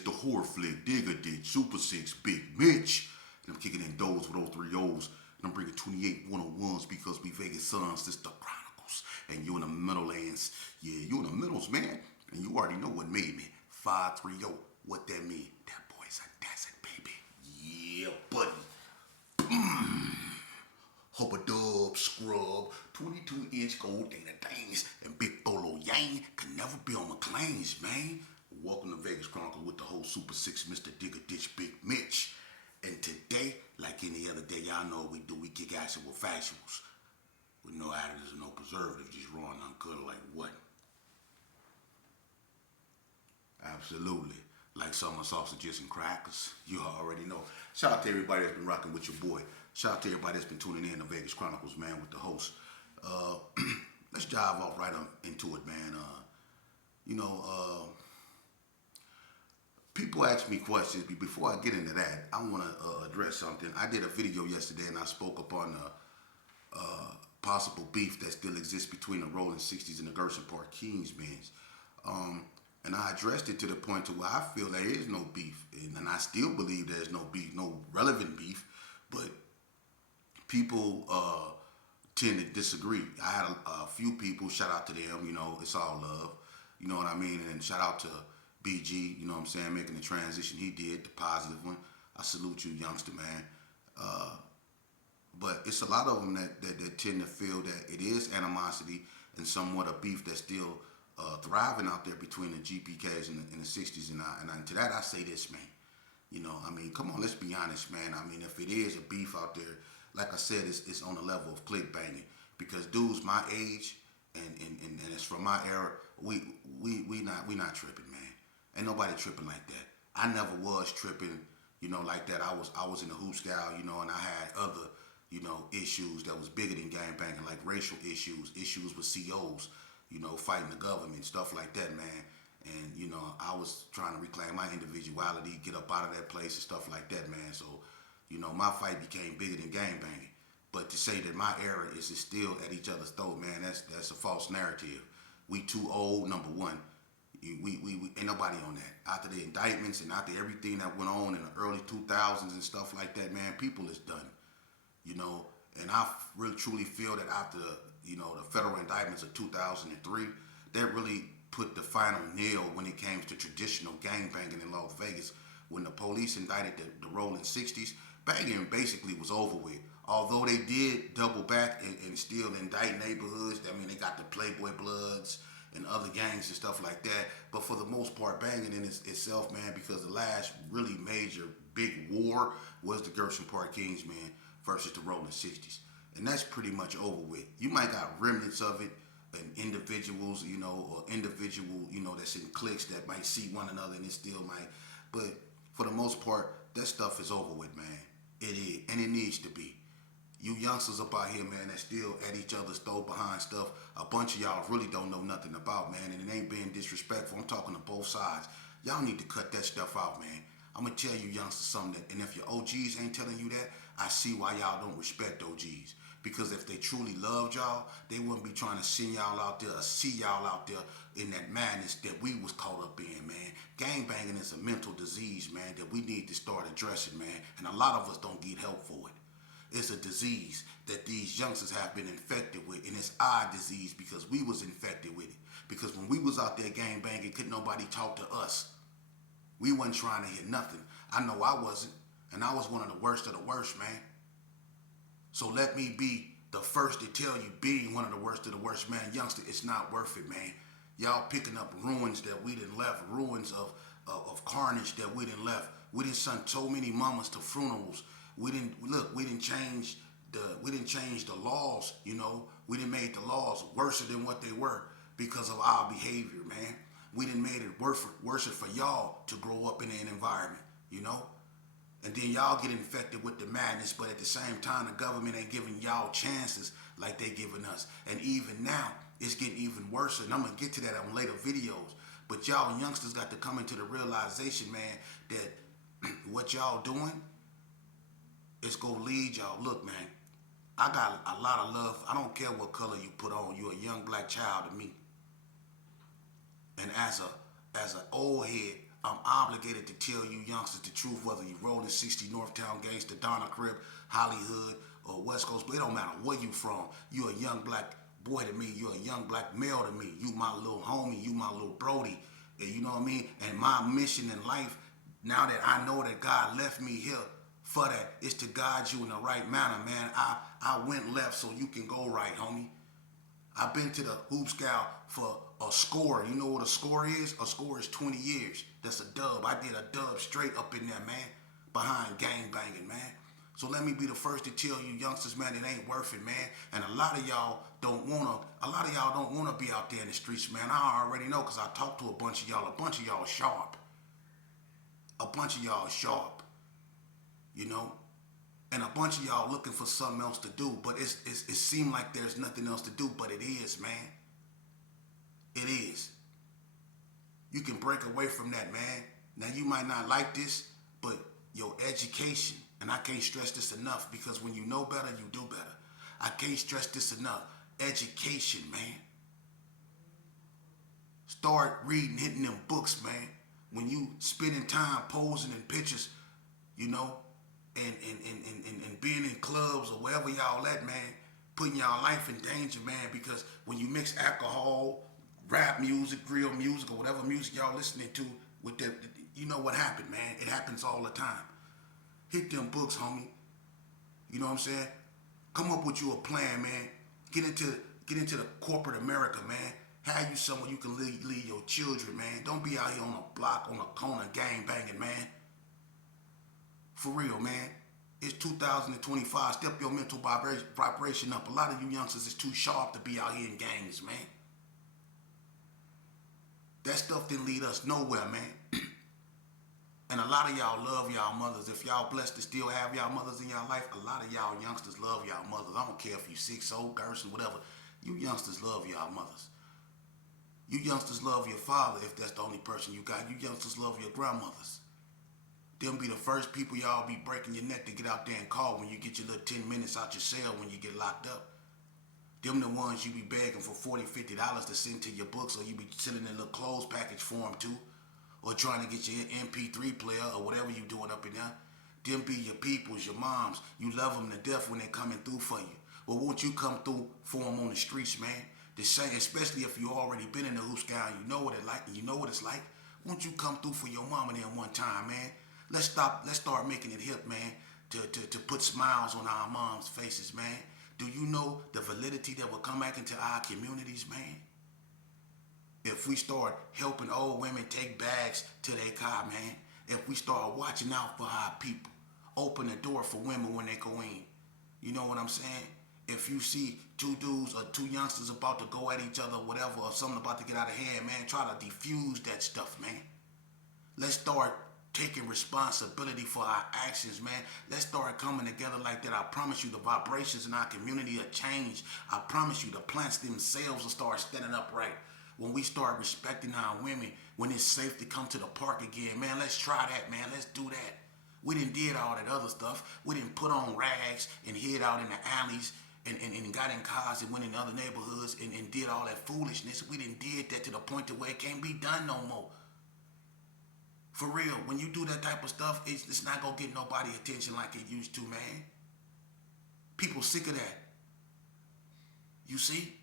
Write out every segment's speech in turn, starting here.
is the horror flick, Digger Ditch, Super 6, Big Mitch. And I'm kicking in those with those 3 O's. And I'm bringing 28 101s because we Vegas Sons, this the Chronicles. And you in the Middlelands. Yeah, you in the Middles, man. And you already know what made me. 530. What that mean? That boy's a desert, baby. Yeah, buddy. Hubba dub, scrub, 22-inch gold dana things, and Big Bolo Yang can never be on McLean's, man. Welcome to Vegas Chronicles with the whole Super 6, Mr. Digger Ditch, Big Mitch. And today, like any other day, y'all know what we do. We kick actual factuals. With no additives and no preservatives, just raw and uncut like what? Absolutely. Like summer sausages and crackers. You already know. Shout out to everybody that's been rocking with your boy. Shout out to everybody that's been tuning in to Vegas Chronicles, man, with the host. Let's dive off right into it, man. People ask me questions. Before I get into that, I want to address something. I did a video yesterday, and I spoke upon the possible beef that still exists between the Rollin 60s and the Gerson Park Kings, man. And I addressed it to the point to where I feel there is no beef, and I still believe there's no beef, no relevant beef, but people tend to disagree. I had a few people, shout out to them, you know, it's all love, you know what I mean, and shout out to BG, you know what I'm saying, making the transition he did, the positive one. I salute you, youngster, man. But it's a lot of them that tend to feel that it is animosity and somewhat a beef that's still thriving out there between the Gpkz and the 60s. And to that I say this, man. You know, I mean, come on, let's be honest, man. I mean, if it is a beef out there, like I said, it's on the level of click banging. Because dudes my age and it's from my era, we not tripping, man. Ain't nobody tripping like that. I never was tripping, you know, like that. I was in the hoop scout, you know, and I had other, you know, issues that was bigger than gang banging, like racial issues with COs, you know, fighting the government, stuff like that, man. And, you know, I was trying to reclaim my individuality, get up out of that place and stuff like that, man. So, you know, my fight became bigger than gang banging. But to say that my era is still at each other's throat, man, that's a false narrative. We too old, number one. We ain't nobody on that. After the indictments and after everything that went on in the early 2000s and stuff like that, man, people is done. You know, and I really truly feel that after, you know, the federal indictments of 2003, that really put the final nail when it came to traditional gang banging in Las Vegas. When the police indicted the Rollin 60s, banging basically was over with. Although they did double back and still indict neighborhoods. I mean, they got the Playboy Bloods and other gangs and stuff like that. But for the most part, banging in itself, man, because the last really major big war was the Gerson Park Kings, man, versus the Rollin 60s. And that's pretty much over with. You might got remnants of it and individuals, you know, or individual, you know, that's in cliques that might see one another and it still might. But for the most part, that stuff is over with, man. It is, and it needs to be. You youngsters up out here, man, that still at each other's throat behind stuff, a bunch of y'all really don't know nothing about, man, and it ain't being disrespectful. I'm talking to both sides. Y'all need to cut that stuff out, man. I'm going to tell you youngsters something, and if your OGs ain't telling you that, I see why y'all don't respect OGs. Because if they truly loved y'all, they wouldn't be trying to send y'all out there or see y'all out there in that madness that we was caught up in, man. Gang banging is a mental disease, man, that we need to start addressing, man, and a lot of us don't get help for it. It's a disease that these youngsters have been infected with, and it's our disease because we was infected with it. Because when we was out there gang banging, couldn't nobody talk to us. We wasn't trying to hear nothing. I know I wasn't, and I was one of the worst, man. So let me be the first to tell you, being one of the worst, man, youngster, it's not worth it, man. Y'all picking up ruins that we done left, ruins of carnage that we done left. We done sent so many mamas to funerals. We didn't change the laws, you know. We didn't make the laws worse than what they were because of our behavior, man. We didn't made it worse for y'all to grow up in an environment, you know. And then y'all get infected with the madness, but at the same time, the government ain't giving y'all chances like they giving us. And even now, it's getting even worse. And I'm going to get to that on later videos. But y'all youngsters got to come into the realization, man, that what y'all doing is going to lead y'all. Look, man, I got a lot of love. I don't care what color you put on. You're a young black child to me. And as an old head, I'm obligated to tell you youngsters the truth, whether you Rollin 60, Northtown Gangster, Donna Crib, Hollywood, or West Coast. But it don't matter where you from. You a young black boy to me. You a young black male to me. You my little homie. You my little Brody. And you know what I mean? And my mission in life, now that I know that God left me here for that, is to guide you in the right manner, man. I went left so you can go right, homie. I've been to the hoop scout for a score. You know what a score is? A score is 20 years. That's a dub. I did a dub straight up in there, man. Behind gang banging, man. So let me be the first to tell you youngsters, man, it ain't worth it, man. And a lot of y'all don't wanna be out there in the streets, man. I already know because I talked to a bunch of y'all. A bunch of y'all sharp. A bunch of y'all sharp. You know? And a bunch of y'all looking for something else to do, but it seems like there's nothing else to do, but it is, man. It is. You can break away from that, man. Now, you might not like this, but your education, and I can't stress this enough, because when you know better, you do better. I can't stress this enough. Education, man. Start reading, hitting them books, man. When you spending time posing in pictures, you know, and being in clubs or wherever y'all at, man, putting y'all life in danger, man, because when you mix alcohol, rap music, real music, or whatever music y'all listening to, with that, you know what happened, man. It happens all the time. Hit them books, homie. You know what I'm saying? Come up with you a plan, man. Get into the corporate America, man. Have you somewhere you can lead your children, man. Don't be out here on a block, on a corner, gang banging, man. For real, man. It's 2025. Step your mental vibration up. A lot of you youngsters is too sharp to be out here in gangs, man. That stuff didn't lead us nowhere, man. And a lot of y'all love y'all mothers. If y'all blessed to still have y'all mothers in y'all life, a lot of y'all youngsters love y'all mothers. I don't care if you 6'0", Gerson, whatever. You youngsters love y'all mothers. You youngsters love your father if that's the only person you got. You youngsters love your grandmothers. Them be the first people y'all be breaking your neck to get out there and call when you get your little 10 minutes out your cell when you get locked up. Them the ones you be begging for $40, $50 to send to your books, or you be sending a little clothes package for them too, or trying to get your MP3 player or whatever you doing up in there. Them be your peoples, your moms. You love them to death when they coming through for you. Well, won't you come through for them on the streets, man? The same, especially if you already been in the hoop scout and you know what it like and you know what it's like. Won't you come through for your mama then one time, man? Let's start making it hip, man, to put smiles on our moms' faces, man. Do you know the validity that will come back into our communities, man? If we start helping old women take bags to their car, man. If we start watching out for our people. Open the door for women when they go in. You know what I'm saying? If you see two dudes or two youngsters about to go at each other, whatever, or something about to get out of hand, man, try to defuse that stuff, man. Let's start taking responsibility for our actions, man. Let's start coming together like that. I promise you the vibrations in our community will change. I promise you the plants themselves will start standing up right. When we start respecting our women, when it's safe to come to the park again, man, let's try that, man. Let's do that. We done did all that other stuff. We didn't put on rags and hid out in the alleys and got in cars and went in other neighborhoods and did all that foolishness. We didn't did that to the point to where it can't be done no more. For real, when you do that type of stuff, it's not going to get nobody attention like it used to, man. People sick of that. You see?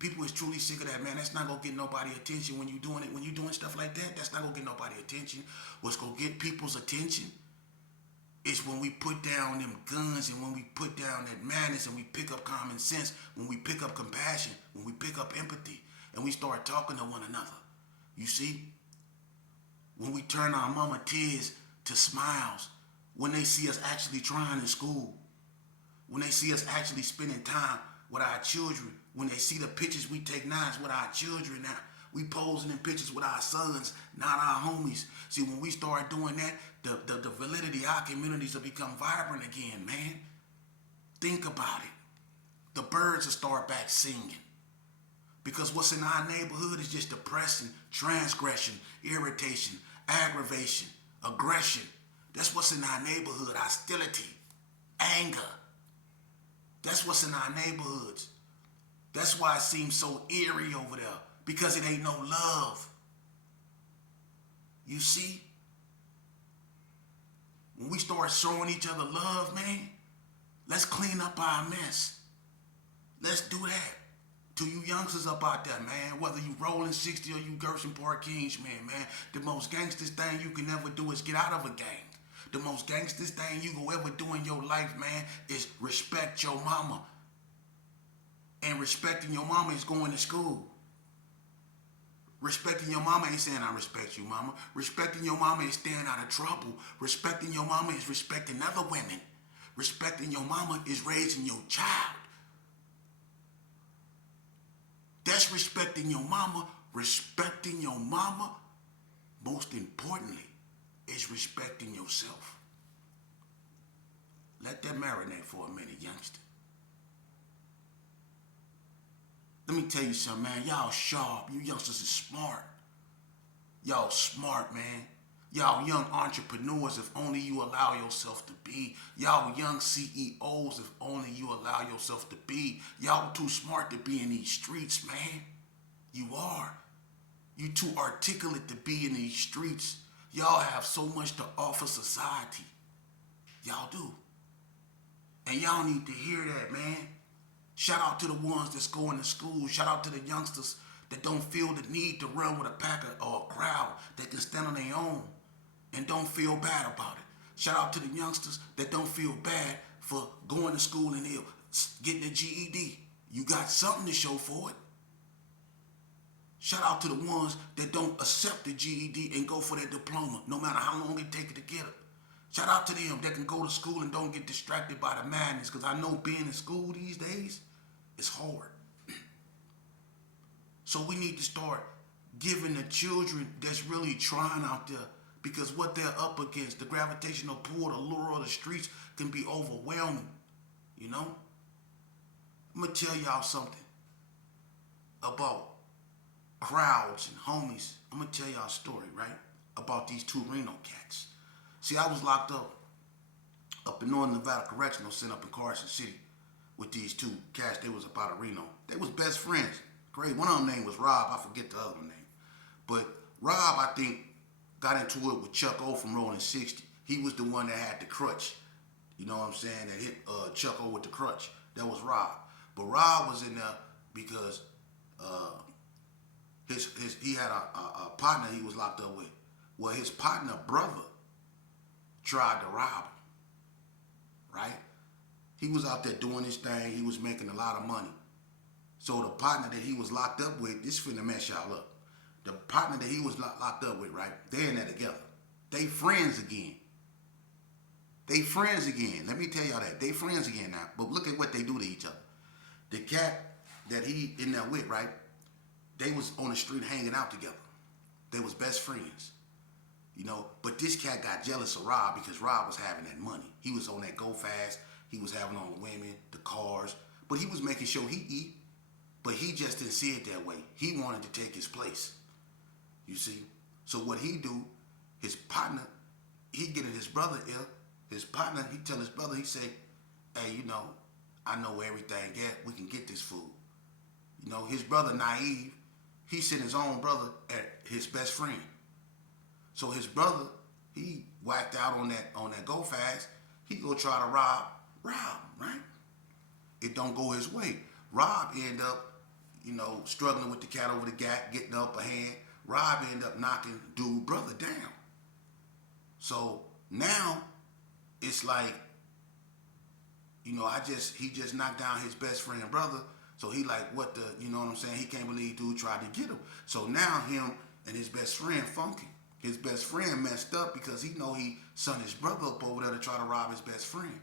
People is truly sick of that, man. That's not going to get nobody attention when you doing it. When you doing stuff like that, that's not going to get nobody attention. What's going to get people's attention is when we put down them guns and when we put down that madness and we pick up common sense, when we pick up compassion, when we pick up empathy, and we start talking to one another. You see? When we turn our mama tears to smiles, when they see us actually trying in school, when they see us actually spending time with our children, when they see the pictures we take now with our children now, we posing in pictures with our sons, not our homies. See, when we start doing that, the validity of our communities will become vibrant again, man. Think about it. The birds will start back singing. Because what's in our neighborhood is just depression, transgression, irritation, aggravation, aggression. That's what's in our neighborhood, hostility, anger. That's what's in our neighborhoods. That's why it seems so eerie over there, because it ain't no love. You see? When we start showing each other love, man, let's clean up our mess. Let's do that. To you youngsters up out there, man, whether you Rollin 60 or you Gershon Park Kings, man, the most gangstest thing you can ever do is get out of a gang. The most gangstest thing you will ever do in your life, man, is respect your mama. And respecting your mama is going to school. Respecting your mama ain't saying I respect you, mama. Respecting your mama is staying out of trouble. Respecting your mama is respecting other women. Respecting your mama is raising your child. That's respecting your mama. Respecting your mama, most importantly, is respecting yourself. Let that marinate for a minute, youngster. Let me tell you something, man. Y'all sharp. You youngsters is smart. Y'all smart, man. Y'all young entrepreneurs, if only you allow yourself to be. Y'all young CEOs, if only you allow yourself to be. Y'all too smart to be in these streets, man. You are. You too articulate to be in these streets. Y'all have so much to offer society. Y'all do. And y'all need to hear that, man. Shout out to the ones that's going to school. Shout out to the youngsters that don't feel the need to run with a pack or a crowd that can stand on their own and don't feel bad about it. Shout out to the youngsters that don't feel bad for going to school and getting a GED. You got something to show for it. Shout out to the ones that don't accept the GED and go for their diploma, no matter how long it takes to get it. Shout out to them that can go to school and don't get distracted by the madness, because I know being in school these days is hard. So we need to start giving the children that's really trying out there, because what they're up against, the gravitational pull, the lure of the streets can be overwhelming, you know? I'm going to tell y'all something about crowds and homies. I'm going to tell y'all a story, right? About these two Reno cats. See, I was locked up in Northern Nevada Correctional Center up in Carson City with these two cats. They was up out of Reno. They was best friends. Great. One of them name was Rob. I forget the other one name. But Rob, I think, got into it with Chuck O from Rollin 60. He was the one that had the crutch. You know what I'm saying? That hit Chuck O with the crutch. That was Rob. But Rob was in there because he had a partner he was locked up with. Well, his partner brother tried to rob him, right? He was out there doing his thing. He was making a lot of money. So the partner that he was locked up with, this finna mess y'all up. The partner that he was locked up with, right? They in there together. They friends again. They friends again. Let me tell y'all that. They friends again now. But look at what they do to each other. The cat that he in there with, right? They was on the street hanging out together. They was best friends. You know, but this cat got jealous of Rob because Rob was having that money. He was on that go fast. He was having all the women, the cars, but he was making sure he eat. But he just didn't see it that way. He wanted to take his place. You see? So what he do, his partner, he get in his brother ear. His partner, he tell his brother, he say, hey, you know, I know where everything at. We can get this food. You know, his brother naive. He sent his own brother at his best friend. So his brother, he whacked out on that go fast. He go try to rob, right? It don't go his way. Rob end up, you know, struggling with the cat over the gap, getting the upper hand. Rob end up knocking dude brother down. So now it's like, you know, he just knocked down his best friend brother. So he like, what the, you know what I'm saying? He can't believe dude tried to get him. So now him and his best friend funky. His best friend messed up because he know he sent his brother up over there to try to rob his best friend.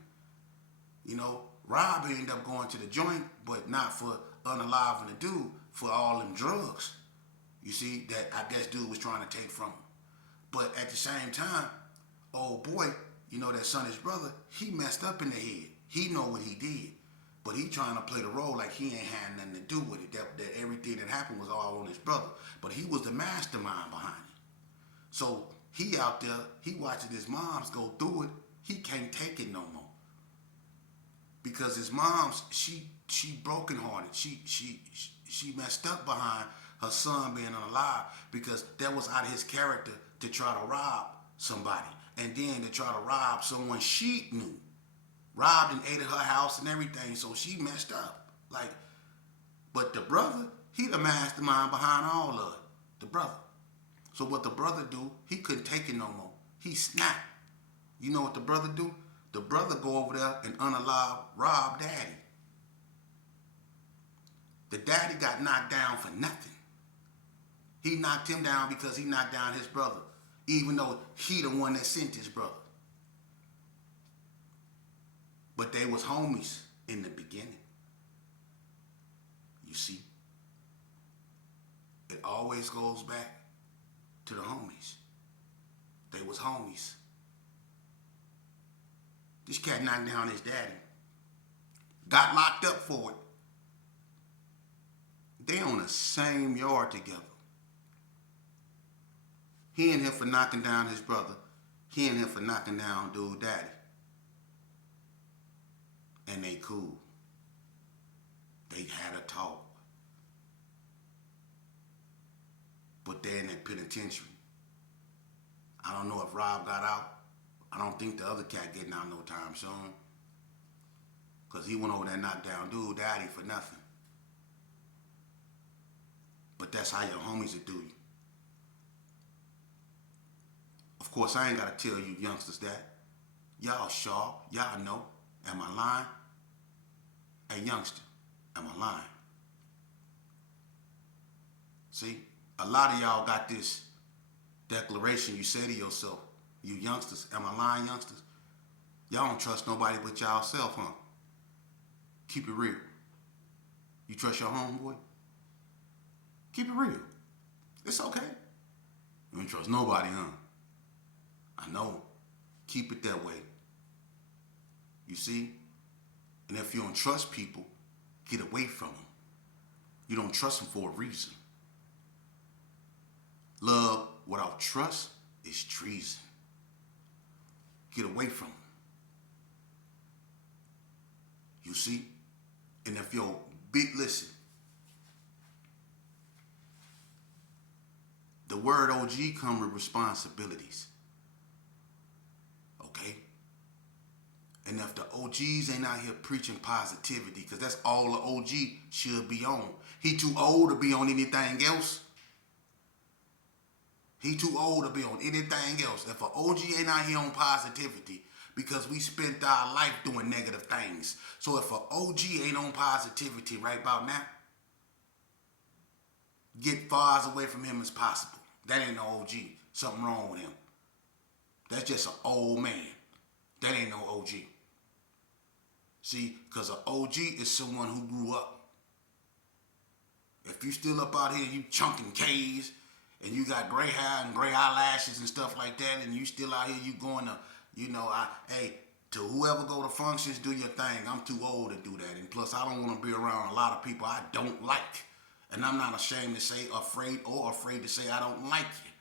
You know, Rob ended up going to the joint, but not for unaliving the dude, for all them drugs. You see, that I guess dude was trying to take from him. But at the same time, old boy, you know, that son his brother, he messed up in the head. He know what he did. But he trying to play the role like he ain't had nothing to do with it. That everything that happened was all on his brother. But he was the mastermind behind it. So he out there, he watching his moms go through it. He can't take it no more. Because his mom's, she brokenhearted. She messed up behind her son being alive, because that was out of his character to try to rob somebody, and then to try to rob someone she knew. Robbed and ate at her house and everything, so she messed up. Like, but the brother, he the mastermind behind all of it. The brother. So what the brother do, he couldn't take it no more. He snapped. You know what the brother do? The brother go over there and unalive Rob daddy. The daddy got knocked down for nothing. He knocked him down because he knocked down his brother, even though he the one that sent his brother. But they was homies in the beginning. You see? It always goes back to the homies. They was homies. This cat knocked down his daddy. Got locked up for it. They on the same yard together. He and him for knocking down his brother. He and him for knocking down dude daddy. And they cool. They had a talk. But they're in that penitentiary. I don't know if Rob got out. I don't think the other cat getting out no time soon. Because he went over there and knocked down dude daddy for nothing. But that's how your homies will do you. Of course, I ain't got to tell you youngsters that. Y'all sharp. Y'all know. Am I lying? Hey, youngster, am I lying? See, a lot of y'all got this declaration you say to yourself. You youngsters, am I lying, youngsters? Y'all don't trust nobody but y'all self, huh? Keep it real. You trust your homeboy? Keep it real. It's okay. You don't trust nobody, huh? I know. Keep it that way. You see? And if you don't trust people, get away from them. You don't trust them for a reason. Love without trust is treason. Get away from them. You see? And if your listen, the word OG come with responsibilities. Okay? And if the OGs ain't out here preaching positivity, because that's all the OG should be on. He too old to be on anything else. He too old to be on anything else. If an OG ain't out here on positivity, because we spent our life doing negative things. So if an OG ain't on positivity right about now, get far as away from him as possible. That ain't no OG. Something wrong with him. That's just an old man. That ain't no OG. See, because an OG is someone who grew up. If you still up out here, you chunking K's, and you got gray hair and gray eyelashes and stuff like that, and you still out here, you going to, hey, to whoever go to functions, do your thing. I'm too old to do that. And plus, I don't want to be around a lot of people I don't like. And I'm not ashamed to say afraid to say I don't like you.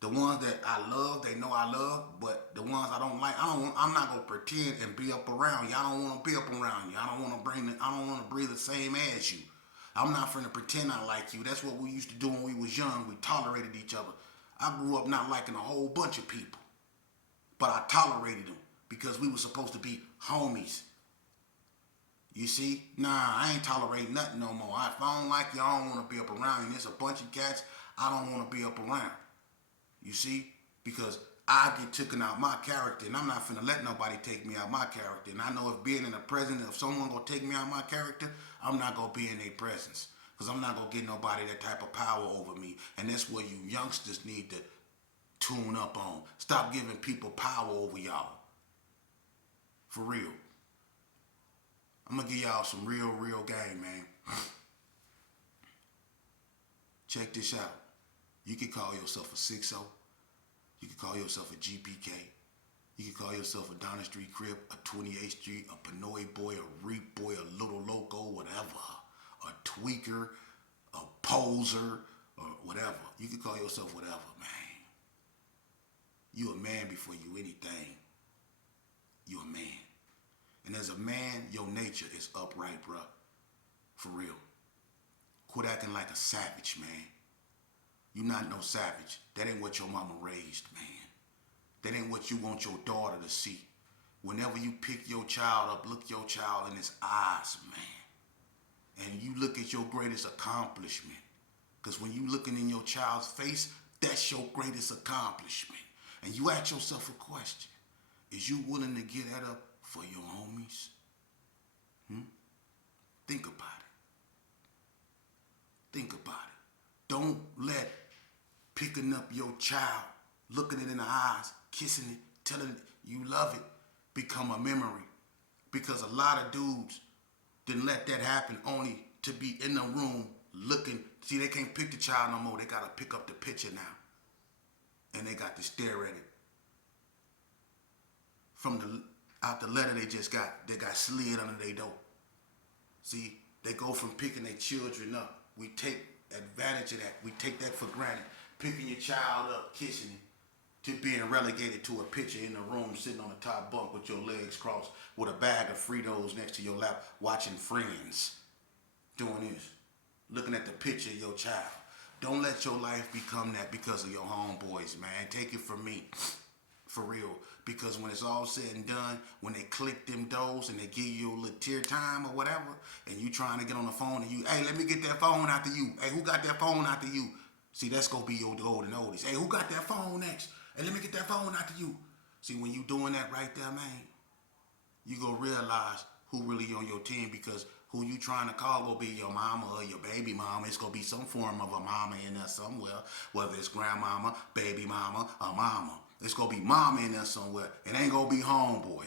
The ones that I love, they know I love, but the ones I don't like, I'm not gonna pretend and be up around you. I don't want to be up around you. I don't want to breathe the same as you. I'm not finna pretend I like you. That's what we used to do when we was young. We tolerated each other. I grew up not liking a whole bunch of people, but I tolerated them because we were supposed to be homies. You see? Nah, I ain't tolerating nothing no more. If I don't like you, I don't want to be up around you. And there's a bunch of cats I don't want to be up around. You see? Because I get taken out my character, and I'm not finna let nobody take me out my character. And I know if being in the presence, if someone gonna take me out my character, I'm not gonna be in their presence. Because I'm not gonna get nobody that type of power over me. And that's where you youngsters need to tune up on. Stop giving people power over y'all. For real. I'm gonna give y'all some real game, man. Check this out. You can call yourself a 6-0. You can call yourself a Gpkz. You can call yourself a Down the Street Crip, a 28th Street, a Pinoy boy, a Reap boy, a Little Loco, whatever. A tweaker, a poser, or whatever. You can call yourself whatever, man. You a man before you anything. You a man. And as a man, your nature is upright, bruh. For real. Quit acting like a savage, man. You not no savage. That ain't what your mama raised, man. That ain't what you want your daughter to see. Whenever you pick your child up, look your child in his eyes, man. And you look at your greatest accomplishment. Because when you looking in your child's face, that's your greatest accomplishment. And you ask yourself a question. Is you willing to get that up for your homies? Think about it. Think about it. Don't let picking up your child, looking it in the eyes, kissing it, telling it you love it, become a memory. Because a lot of dudes didn't let that happen only to be in the room looking. See, they can't pick the child no more. They got to pick up the picture now. And they got to stare at it. Out the letter they just got, they got slid under their door. See, they go from picking their children up. We take advantage of that. We take that for granted. Picking your child up, kissing it, to being relegated to a picture in the room, sitting on the top bunk with your legs crossed, with a bag of Fritos next to your lap, watching Friends, doing this, looking at the picture of your child. Don't let your life become that because of your homeboys, man. Take it from me. For real. Because when it's all said and done, when they click them doors and they give you a little tear time or whatever, and you trying to get on the phone and you, hey, let me get that phone after you. Hey, who got that phone after you? See, that's going to be your golden oldies. Hey, who got that phone next? Hey, let me get that phone after you. See, when you doing that right there, man, you going to realize who really on your team, because who you trying to call will be your mama or your baby mama. It's going to be some form of a mama in there somewhere, whether it's grandmama, baby mama, or mama. It's going to be mama in there somewhere. It ain't going to be homeboy.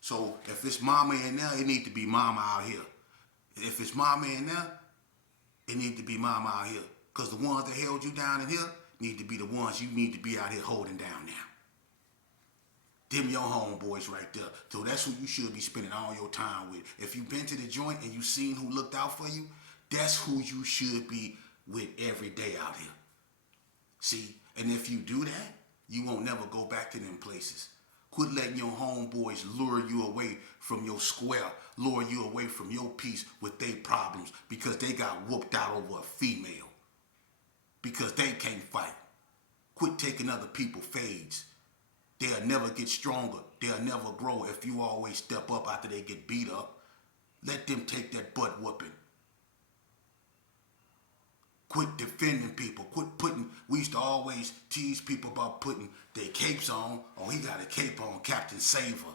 So if it's mama in there, it need to be mama out here. If it's mama in there, it need to be mama out here. Because the ones that held you down in here need to be the ones you need to be out here holding down now. Them your homeboys right there. So that's who you should be spending all your time with. If you've been to the joint and you seen who looked out for you, that's who you should be with every day out here. See? And if you do that, you won't never go back to them places. Quit letting your homeboys lure you away from your square, lure you away from your peace with their problems because they got whooped out over a female. Because they can't fight. Quit taking other people's fades. They'll never get stronger. They'll never grow if you always step up after they get beat up. Let them take that butt whooping. Quit defending people. Quit putting, we used to always tease people about putting their capes on. Oh, he got a cape on, Captain Saver.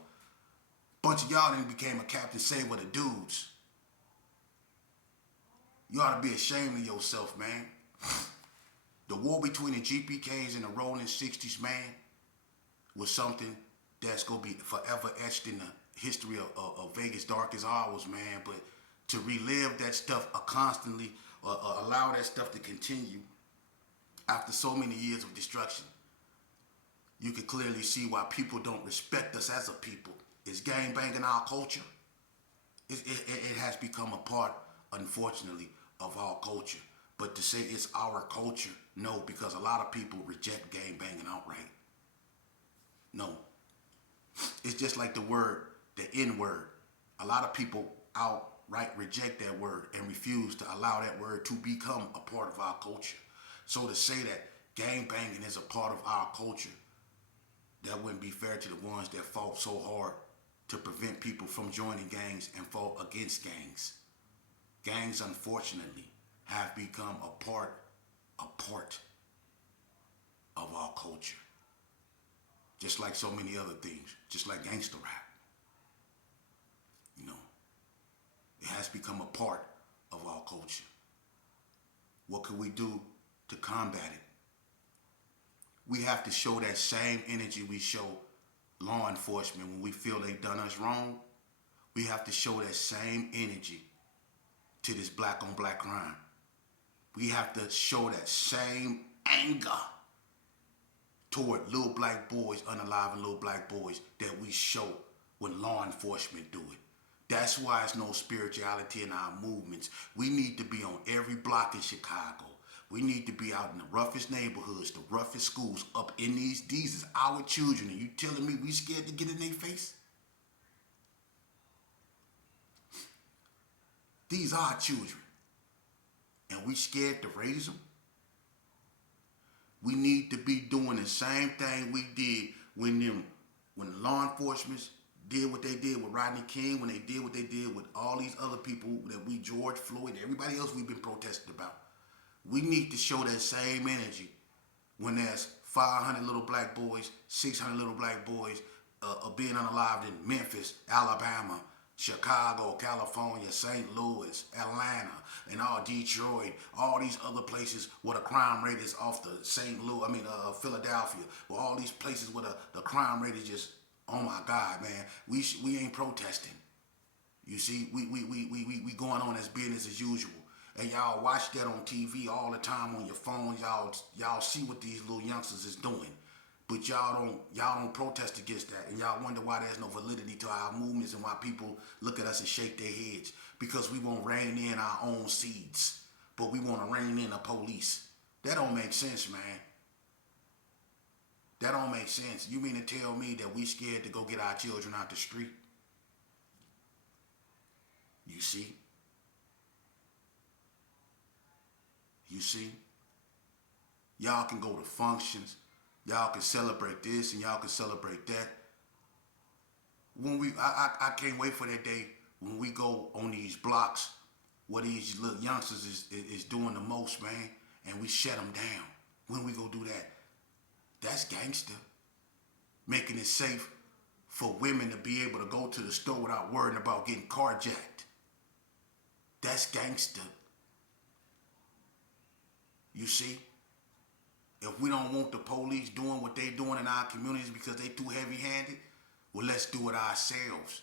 Bunch of y'all then became a Captain Saver to dudes. You ought to be ashamed of yourself, man. The war between the Gpkz and the Rollin 60s, man, was something that's going to be forever etched in the history of Vegas' darkest hours, man. But to relive that stuff constantly, allow that stuff to continue after so many years of destruction, you can clearly see why people don't respect us as a people. Is gangbanging our culture? It has become a part, unfortunately, of our culture. But to say it's our culture, no, because a lot of people reject gangbanging outright. No. It's just like the word, the N-word. A lot of people outright reject that word and refuse to allow that word to become a part of our culture. So to say that gangbanging is a part of our culture, that wouldn't be fair to the ones that fought so hard to prevent people from joining gangs and fought against gangs. Gangs, unfortunately, have become a part of our culture. Just like so many other things, just like gangster rap. You know, it has become a part of our culture. What can we do to combat it? We have to show that same energy we show law enforcement when we feel they've done us wrong. We have to show that same energy to this black on black crime. We have to show that same anger toward little black boys, unaliving little black boys, that we show when law enforcement do it. That's why there's no spirituality in our movements. We need to be on every block in Chicago. We need to be out in the roughest neighborhoods, the roughest schools, up in these is our children, and you telling me we scared to get in their face? These are children. and we scared to raise them. We need to be doing the same thing we did when law enforcement did what they did with Rodney King, when they did what they did with all these other people that we, George Floyd, everybody else we've been protesting about. We need to show that same energy when there's 500 little black boys, 600 little black boys being unalived in Memphis, Alabama, Chicago, California, St. Louis, Atlanta, and all Detroit, all these other places where the crime rate is off the Philadelphia, where all these places where the crime rate is just, oh my God, man, we ain't protesting. You see, we going on as business as usual. And y'all watch that on TV all the time on your phones. Y'all see what these little youngsters is doing. But y'all don't protest against that, and y'all wonder why there's no validity to our movements and why people look at us and shake their heads, because we won't rein in our own seeds, but we want to rein in the police. That don't make sense, man. That don't make sense. You mean to tell me that we scared to go get our children out the street? You see? You see? Y'all can go to functions. Y'all can celebrate this and y'all can celebrate that. I can't wait for that day when we go on these blocks where these little youngsters is doing the most, man, and we shut them down. When we go do that, that's gangster. Making it safe for women to be able to go to the store without worrying about getting carjacked. That's gangster. You see? If we don't want the police doing what they doing in our communities because they too heavy-handed, well, let's do it ourselves.